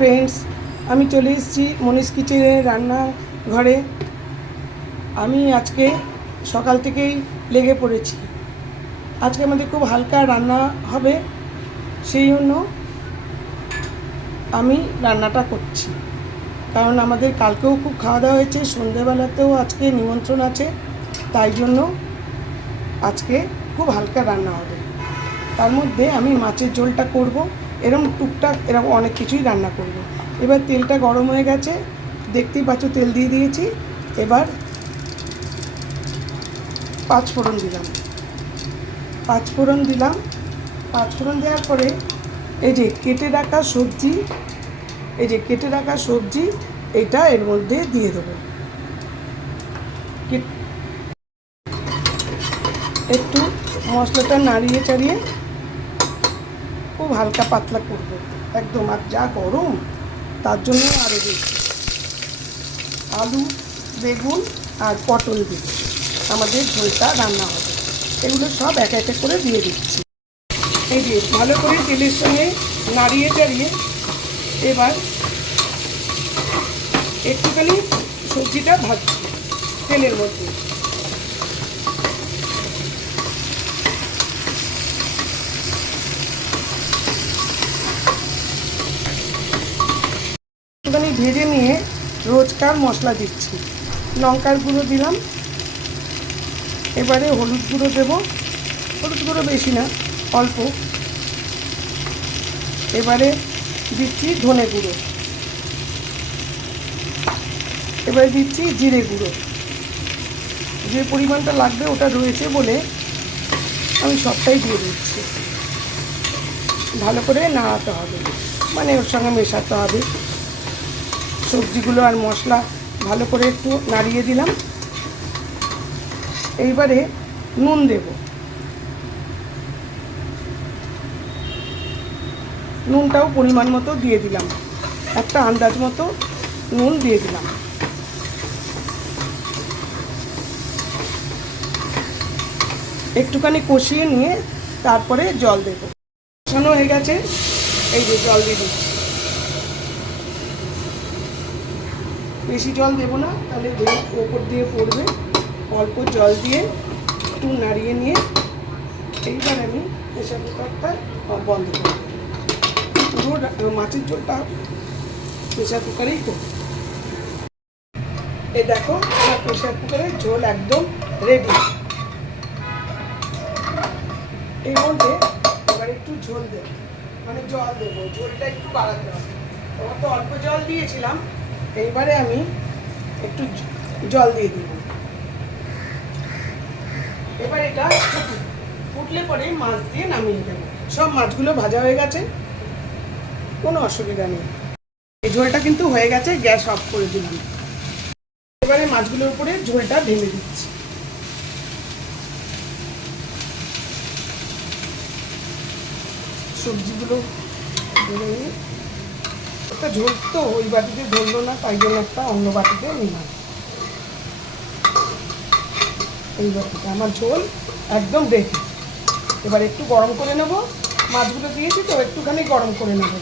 Friends, আমি চলে এসেছি মনীষ কিচেনের রান্নাঘরে। আমি আজকে সকাল থেকেই লেগে পড়েছি। আজকে আমাদের খুব হালকা রান্না হবে, সেই জন্য আমি রান্নাটা করছি। কারণ আমাদের কালকেও খুব খাওয়া দাওয়া হয়েছে, সন্ধ্যেবেলাতেও আজকে নিমন্ত্রণ আছে, তাই জন্য আজকে খুব হালকা রান্না হবে। তার মধ্যে আমি মাছের ঝোলটা করব, এরকম টুকটাক এরকম অনেক কিছুই রান্না করব। এবার তেলটা গরম হয়ে গেছে, দেখতেই পাচ্ছ তেল দিয়ে দিয়েছি। এবার পাঁচফোড়ন দিলাম। পাঁচফোড়ন দেওয়ার পরে এই যে কেটে রাখা সবজি, এটা এর মধ্যে দিয়ে দেবো। একটু মশলাটা নাড়িয়ে চাড়িয়ে খুব হালকা পাতলা করবো একদম। আর যা গরম, তার জন্য আরও বেশি। আলু, বেগুন আর পটল দিয়ে আমাদের ঝোলটা রান্না হবে। এগুলো সব এক এক করে দিয়ে দিচ্ছি। এই যে ভালো করে তেলের সঙ্গে নাড়িয়ে চাড়িয়ে এবার একটুখানি সবজিটা ভাজছি তেলের মধ্যে। একটুখানি ভেজে নিয়ে রোজকার মশলা দিচ্ছি। লঙ্কার গুঁড়ো দিলাম, এবারে হলুদ গুঁড়ো দেবো। হলুদ গুঁড়ো বেশি না, অল্প। এবারে দিচ্ছি ধনে গুঁড়ো, এবারে দিচ্ছি জিরে গুঁড়ো। যে পরিমাণটা লাগবে ওটা রয়েছে বলে আমি সবটাই দিয়ে দিচ্ছি। ভালো করে নাড়াতে হবে, মানে ওর সঙ্গে মেশাতে হবে সবজিগুলো আর মশলা। ভালো করে একটু নাড়িয়ে দিলাম। এইবারে নুন দেব। নুনটাও পরিমাণ মতো দিয়ে দিলাম, একটা আন্দাজ মতো নুন দিয়ে দিলাম। একটুখানি কষিয়ে নিয়ে তারপরে জল দেব। কষানো হয়ে গেছে, এই যে জল দিয়ে দিচ্ছি। বেশি জল দেবো না, তাহলে ওপর দিয়ে পড়বে। অল্প জল দিয়ে একটু নাড়িয়ে নিয়ে এইবার আমি প্রেসার কুকারটা বন্ধ করব। পুরো মাছের ঝোলটা প্রেসার কুকারেই করব। এই দেখো, আমার প্রেসার কুকারের ঝোল একদম রেডি। এর মধ্যে এবার একটু ঝোল দেবো, মানে জল দেবো। ঝোলটা একটু বাড়াতে হবে। তোমার তো অল্প জল দিয়েছিলাম, এইবারে আমি একটু জল দিয়ে দিব। এবার এটা ফুটলে পরে মাছ দিয়ে নামিয়ে দেবো। সব মাছগুলো ভাজা হয়ে গেছে, কোনো অসুবিধা নেই। এই ঝোলটা কিন্তু হয়ে গেছে, গ্যাস অফ করে দিলাম। এবারে মাছগুলোর উপরে ঝোলটা ঢেলে দিচ্ছি। সবজিগুলো একটা ঝোল তো ওই বাটিতে ধরলো না, তাই জন্য একটা অন্য বাটিতে নিলাম। এই বাটিতে আমার ঝোল একদম রেডি। এবার একটু গরম করে নেব। মাছগুলো দিয়েছি তো, একটুখানি গরম করে নেব।